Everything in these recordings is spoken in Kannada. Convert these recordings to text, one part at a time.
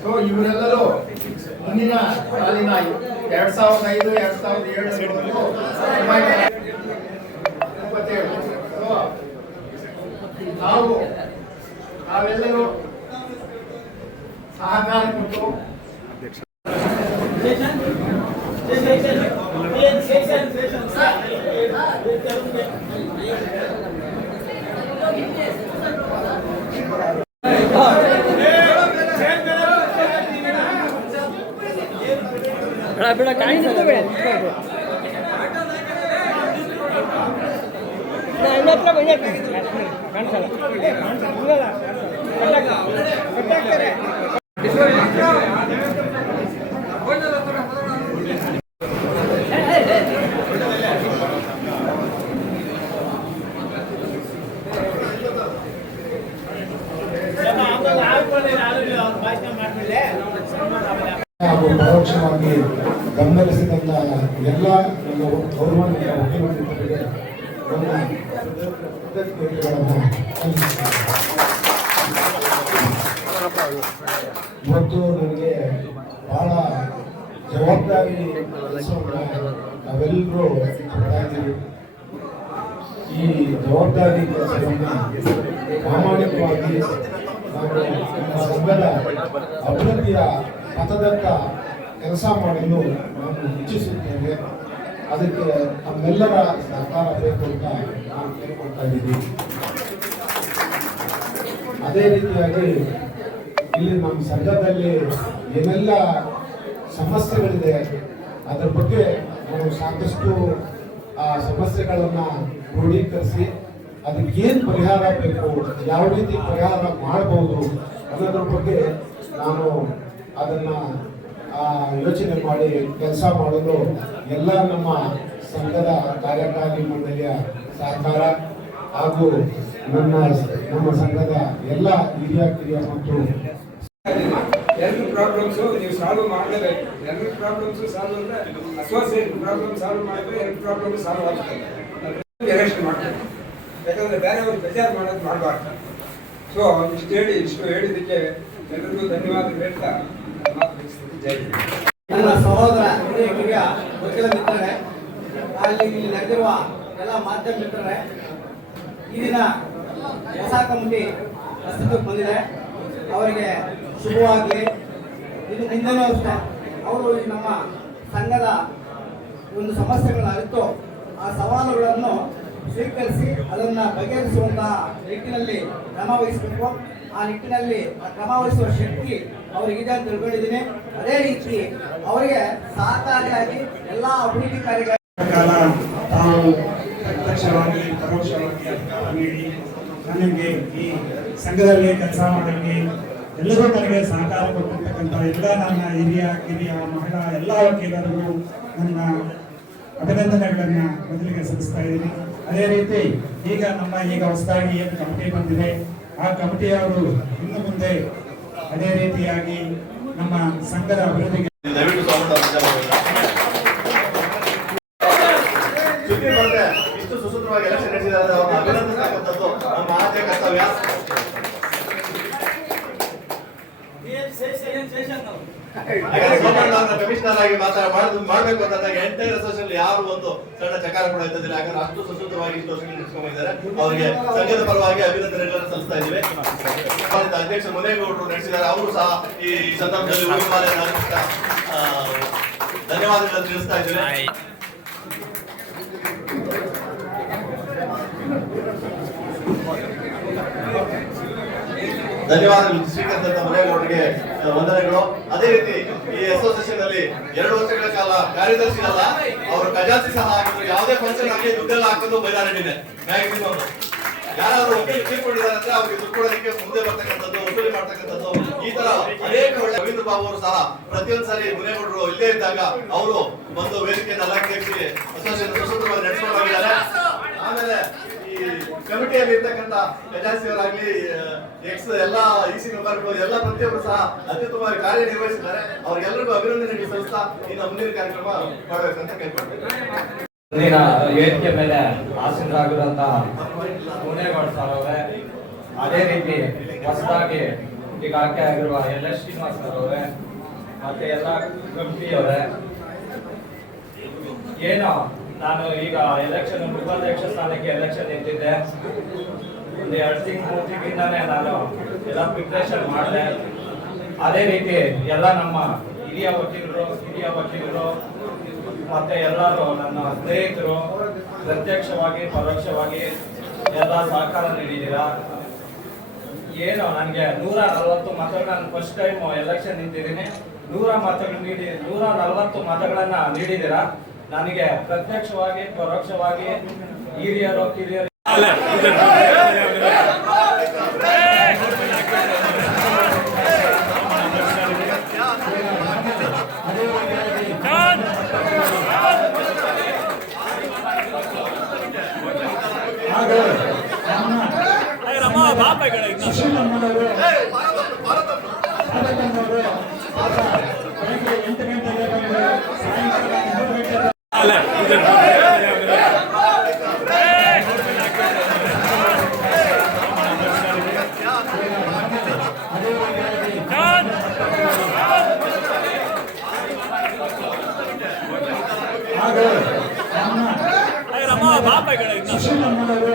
ಸೊ ಇವರೆಲ್ಲರೂ ಮುಂದಿನ ಸಾಲಿನ ಎರಡ್ ಸಾವಿರದ ಐದು, ಎರಡ್ ಸಾವಿರದ ಏಳರವರೆಗೂ ಇಪ್ಪತ್ತೇಳು ಸೊ ನಾವು ನಾವೆಲ್ಲರೂ ಸಹಕಾರ ಕೊಟ್ಟು ಬೇಡ ಬೇಡ ಕಾಣಿಸಲ್ಲ. ಬೇಡ ಕಾಣಿಸಲ್ಲ ಪರೋಕ್ಷವಾಗಿ ಗಮನಿಸಿದಂತ ಎಲ್ಲ ನಮ್ಮ ಗೌರವಾನ್ವಿತ ಮುಖ್ಯಮಂತ್ರಿಗಳಿಗೆ ನನ್ನ ಕೃತಜ್ಞತೆಗಳನ್ನು ಸಲ್ಲಿಸುತ್ತೇನೆ. ಇವತ್ತು ನನಗೆ ಬಹಳ ಜವಾಬ್ದಾರಿ ನಾವೆಲ್ಲರೂ ಈ ಜವಾಬ್ದಾರಿ ಕೆಲಸವನ್ನ ಪ್ರಾಮಾಣಿಕವಾಗಿ ನಾವು ನಮ್ಮ ಸಂಘದ ಅಭಿವೃದ್ಧಿಯ ಪಥದತ್ತ ಕೆಲಸ ಮಾಡಲು ನಾನು ಇಚ್ಛಿಸುತ್ತೇನೆ. ಅದಕ್ಕೆ ನಮ್ಮೆಲ್ಲರ ಸಹಕಾರ ಬೇಕು ಅಂತ ಕೇಳ್ಕೊಳ್ತಾ ಅದೇ ರೀತಿಯಾಗಿ ಇಲ್ಲಿ ನಮ್ಮ ಸಂಘದಲ್ಲಿ ಏನೆಲ್ಲ ಸಮಸ್ಯೆಗಳಿದೆ, ಅದರ ಬಗ್ಗೆ ನಾವು ಸಾಕಷ್ಟು, ಆ, ಸಮಸ್ಯೆಗಳನ್ನು ಕ್ರೋಢೀಕರಿಸಿ ಅದಕ್ಕೆ ಏನು ಪರಿಹಾರ ಬೇಕು, ಯಾವ ರೀತಿ ಪರಿಹಾರ ಮಾಡಬಹುದು ಅನ್ನೋದ್ರ ಬಗ್ಗೆ ನಾನು ಅದನ್ನ ಯೋಚನೆ ಮಾಡಿ, ಕೆಲಸ ಮಾಡಲು ಎಲ್ಲ ನಮ್ಮ ಸಂಘದ ಕಾರ್ಯಕಾರಿ ಮಂಡಳಿಯ ಸಹಕಾರ ಹಾಗೂ ನನ್ನ ನಮ್ಮ ಸಂಘದ ಎಲ್ಲ ಹಿರಿಯ ಕಿರಿಯ ಮತ್ತು ಎರಡು ಪ್ರಾಬ್ಲಮ್ಸು ನೀವು ಸಾಲ್ವ್ ಮಾಡಲೇಬೇಕು. ಎರಡು ಪ್ರಾಬ್ಲಮ್ಸು ಸಾಲ್ವ್ ಅಂದರೆ ಅಸೋಸಿಯೇಟ್ ಪ್ರಾಬ್ಲಮ್ ಸಾಲ್ವ್ ಮಾಡಿದ್ರೆ ಎರಡು ಪ್ರಾಬ್ಲಮ್ ಸಾಲ್ವ್ ಆಗ್ತದೆ ಎರೆಸ್ಟ್ ಮಾಡ್ತೀವಿ. ಯಾಕಂದ್ರೆ ಬೇರೆಯವರು ಬೇಜಾರು ಮಾಡೋದು ಮಾಡಬಾರ್ದು. ಸೊ ಇಷ್ಟು ಹೇಳಿ ಇಷ್ಟು ಹೇಳಿದ್ದಕ್ಕೆ ಎಲ್ಲರಿಗೂ ಧನ್ಯವಾದ ಹೇಳ್ತಾ ನನ್ನ ಸಹೋದರ ಹಿರಿಯ ಕಿರಿಯ ವಕೀಲ ಮಿತ್ರರೇ ಅಲ್ಲಿ ಇಲ್ಲಿ ನಡೆದಿರುವ ಎಲ್ಲ ಮಾಧ್ಯಮ ಮಿತ್ರರೇ, ಈ ದಿನ ಹೊಸ ಕಮಿಟಿ ಅಸ್ತಿತ್ವಕ್ಕೆ ಬಂದಿದೆ. ಅವರಿಗೆ ಶುಭವಾಗಲಿ. ಇದು ಮುಂದೆನೂ ಅಷ್ಟೇ. ಅವರು ನಮ್ಮ ಸಂಘದ ಒಂದು ಸಮಸ್ಯೆಗಳನ್ನು ಅರಿತು ಆ ಸವಾಲುಗಳನ್ನು ಸ್ವೀಕರಿಸಿ ಅದನ್ನು ಬಗೆಹರಿಸುವಂತಹ ನಿಟ್ಟಿನಲ್ಲಿ ಕ್ರಮ ವಹಿಸಬೇಕು. ಆ ನಿಟ್ಟಿನಲ್ಲಿ ಆ ಕ್ರಮ ವಹಿಸುವ ಶಕ್ತಿ ಅವರಿಗಿದೆ ಅಂತ ತಿಳ್ಕೊಂಡಿದ್ದೀನಿ. ಅದೇ ರೀತಿ ಅವರಿಗೆ ಸಹಕಾರಿಯಾಗಿ ಎಲ್ಲ ಅಭಿವೃದ್ಧಿ ಕಾರ್ಯಗಳು ಕಾಲ ತಾವು ಪ್ರತ್ಯಕ್ಷವಾಗಿ, ಪರೋಕ್ಷವಾಗಿ ಅಧಿಕಾರ ನೀಡಿ ನನಗೆ ಈ ಸಂಘದಲ್ಲಿ ಕೆಲಸ ಮಾಡೋಕ್ಕೆ ಎಲ್ಲರೂ ನನಗೆ ಸಹಕಾರ ಕೊಟ್ಟಿರ್ತಕ್ಕಂಥ ಎಲ್ಲ ನನ್ನ ಹಿರಿಯ, ಕಿರಿಯ ಮಹಿಳಾ ಎಲ್ಲ ವಕೀಲರಿಗೂ ನನ್ನ ಅಭಿನಂದನೆಗಳನ್ನು ಮೊದಲಿಗೆ ಸಲ್ಲಿಸ್ತಾ ಇದ್ದೀನಿ. ಅದೇ ರೀತಿ ಈಗ ನಮ್ಮ ಈಗ ಹೊಸದಾಗಿ ಏನು ಕಮಿಟಿ ಬಂದಿದೆ, ಆ ಕಮಿಟಿಯವರು ಇನ್ನು ಮುಂದೆ ಅದೇ ರೀತಿಯಾಗಿ ನಮ್ಮ ಸಂಘದ ಅಭಿವೃದ್ಧಿಗೆ ಕಮಿಷನರ್ ಆಗಿ ಮಾತಾಡ ಮಾಡ್ಬೇಕು ಅಂತಂದಾಗ ಎಂಟೈರ್ ಅಸೋಸಿಯೇಷನ್ ಯಾರು ಒಂದು ಸಣ್ಣ ಚಕಾರ ಕೂಡ ಇದ್ದಿಲ್ಲ ಯಾಕಂದ್ರೆ ಅಷ್ಟು ಸುಸೂತ್ರವಾಗಿ ಇಷ್ಟು ವರ್ಷಗಳು ಅವರಿಗೆ ಸಂಘದ ಪರವಾಗಿ ಅಭಿನಂದನೆಗಳನ್ನು ಸಲ್ಲಿಸ್ತಾ ಇದ್ದೀವಿ ಅಧ್ಯಕ್ಷ ಮುನೇಗೌಡರು ನಡೆಸಿದ್ದಾರೆ ಅವರು ಸಹ ಈ ಸಂದರ್ಭದಲ್ಲಿ ಧನ್ಯವಾದಗಳನ್ನು ತಿಳಿಸ್ತಾ ಇದ್ದೇವೆ ಧನ್ಯವಾದಗಳು. ಶ್ರೀಕಂತ ಮರೇಗೌಡರಿಗೆ ವಂದನೆಗಳು. ಅದೇ ರೀತಿ ಈ ಅಸೋಸಿಯೇಷನ್ ಅಲ್ಲಿ ಎರಡು ವರ್ಷಗಳ ಕಾಲ ಕಾರ್ಯದರ್ಶಿ ಅಲ್ಲ, ಅವರು ಖಜಾಂಚಿ ಸಹ ಹಾಕಿದ್ರು ಯಾವುದೇ ಫಂಕ್ಷನ್ ಆಗಲಿ ದುಡ್ಡೆಲ್ಲ ಮ್ಯಾಕ್ಸಿಮಮ್ ಯಾರಾದ್ರು ಯಾರಾದ್ರೂ ವಕೀಲ ತೀರ್ಕೊಂಡಿದ್ದಾರೆ ಅಂದ್ರೆ ಅವ್ರಿಗೆ ದುಡ್ಡು ಮುಂದೆ ಬರ್ತಕ್ಕಂಥದ್ದು, ವಸೂಲಿ ಮಾಡ್ತಕ್ಕಂಥದ್ದು, ಈ ತರ ಅನೇಕ ಒಳ್ಳೆ ರವೀಂದ್ರ ಬಾಬು ಅವರು ಸಹ ಪ್ರತಿಯೊಂದು ಸಾರಿ ಮುನೇಗೌಡರು ಇಲ್ಲೇ ಇದ್ದಾಗ ಅವರು ಬಂದು ವೇದಿಕೆಯನ್ನು ಅಲಂಕರಿಸಿ ಅಸೋಸಿಯೇಷನ್ ಸುಸೂತ್ರವಾಗಿ ನಡೆಸ್ಕೊಂಡು ಆಮೇಲೆ ಈ ಕಮಿಟಿಯಲ್ಲಿ ಇರ್ತಕ್ಕಂತ ಖಜಾನ್ಸಿಯವರಾಗ್ಲಿ ಎಕ್ಸ್ ಎಲ್ಲ ಇ ಸಿ ಮೆಂಬರ್ಗಳು ಎಲ್ಲ ಪ್ರತಿಯೊಬ್ಬರು ಸಹ ಅತ್ಯುತ್ತಮವಾಗಿ ಕಾರ್ಯನಿರ್ವಹಿಸಿದ್ದಾರೆ. ಅವ್ರಿಗೆಲ್ಲರಿಗೂ ಅಭಿನಂದನೆಗಳು ಸಲ್ಲಿಸ್ತಾ ಇನ್ನು ಮುಂದಿನ ಕಾರ್ಯಕ್ರಮ ಮಾಡಬೇಕಂತ ಕೇಳ್ಕೊಳ್ತೇನೆ. ಮುಂದಿನ ವೇದಿಕೆ ಮೇಲೆ ಆಸೀನರಾಗಿರುವಂತ ಮುನೇಗೌಡ ಸರ್ ಅವರೇ, ಅದೇ ರೀತಿ ಹೊಸದಾಗಿ ಈಗ ಆಯ್ಕೆ ಆಗಿರುವ ಎಲ್ ಎಸ್ ಶ್ರೀನಿವಾಸ್ ಸರ್ ಅವರೇ, ಮತ್ತೆ ಎಲ್ಲ ಏನೋ ಏನು ನಾನು ಈಗ ಎಲೆಕ್ಷನ್ ಉಪಾಧ್ಯಕ್ಷ ಸ್ಥಾನಕ್ಕೆ ಎಲೆಕ್ಷನ್ ನಿಂತಿದ್ದೆ. ಒಂದು ಎರಡು ತಿಂಗಳು, ಮೂರು ತಿಂಗಳಿಂದಾನೇ ನಾನು ಎಲ್ಲ ಪ್ರಿಪ್ರೇಷನ್ ಮಾಡಿದೆ. ಅದೇ ರೀತಿ ಎಲ್ಲ ನಮ್ಮ ಹಿರಿಯ ವಕೀಲರು ಹಿರಿಯ ವಕೀಲರು, ಮತ್ತೆ ಎಲ್ಲರೂ ನನ್ನ ಸ್ನೇಹಿತರು, ಪ್ರತ್ಯಕ್ಷವಾಗಿ, ಪರೋಕ್ಷವಾಗಿ ಎಲ್ಲ ಸಹಕಾರ ನೀಡಿದ್ದೀರಾ? ಏನು, ನನಗೆ ನೂರ ನಲವತ್ತು ಮತಗಳು ಫಸ್ಟ್ ಟೈಮ್ ಎಲೆಕ್ಷನ್ ನಿಂತಿದ್ದೀನಿ. ನೂರ ಮತಗಳು ನೀಡಿ, ನೂರ ನಲವತ್ತು ಮತಗಳನ್ನ ನೀಡಿದ್ದೀರಾ? ನನಗೆ ಪ್ರತ್ಯಕ್ಷವಾಗಿ ಪರೋಕ್ಷವಾಗಿ ಹಿರಿಯರು ಕಿರಿಯರು ನಮ್ಮ ಸುಶೀಲಮ್ಮನವರು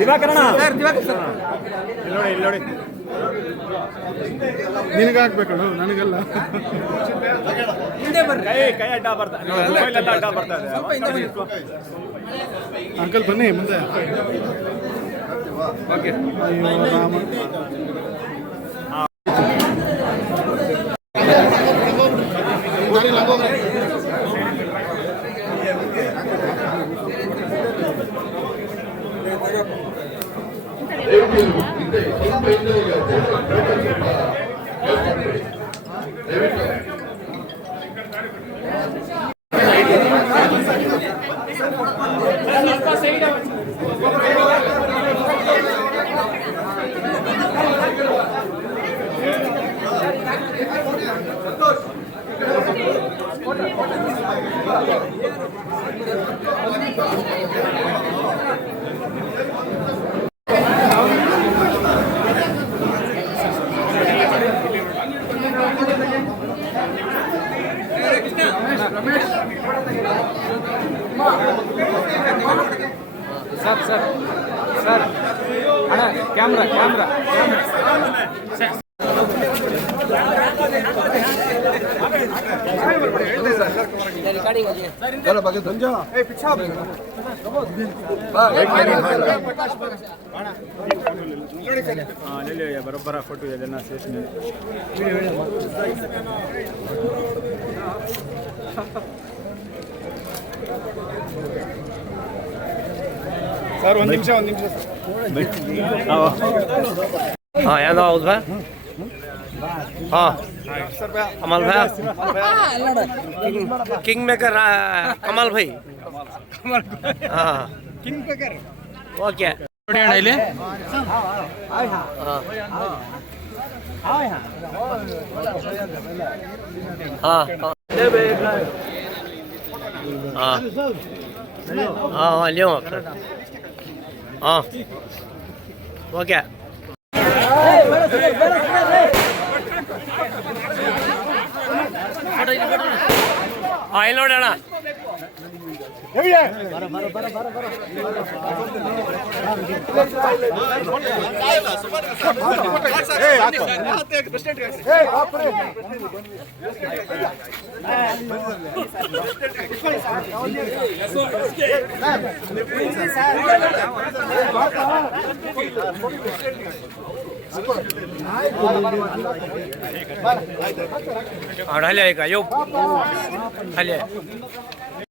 ದಿವಾಕರಣ ನೋಡಿ ದಿವಾಕರ್ ನೋಡಿ ನಿನಗಾಗ್ಬೇಕು ನನಗಲ್ಲ. ಹಿಂದೆ ಬರ್ರಿ. ಕೈ ಕೈ ಅಡ್ಡ ಬರ್ತಾ ಅಡ್ಡ ಬರ್ತಾ ಇದೆ. ಅಂಕಲ್ ಬನ್ನಿ ಮುಂದೆ. ಅಯ್ಯೋ ರಾಮ Спасибо. ಬರೋಬ್ಬರ ಫೋಟೋ ಇದನ್ನ ಸೇರಿಸಿ ಸರ್ ಒಂದು ನಿಮಿಷ ಒಂದು ನಿಮಿಷ ಹಾ ಏನೋ ಹೌದಾ ಹಾಂ. ಕಮಲ್ ಭಾ ಕಿಂಗ್ ಮೇಕರ್ ಕಮಲ್ ಭಾಯ್ ಹಾಂ. King maker okay. ನೋಡಿ ಅಣ್ಣ ಇಲ್ಲಿ. ಹಾಂ. ಹಾಂ. ಹಾಂ ಅಲ್ಲಿ ಹಾಂ. ಓಕೆ. हाँ ಇಲ್ಲಿ ನೋಡೋಣ खाली आहे का? येऊ खाली आहे.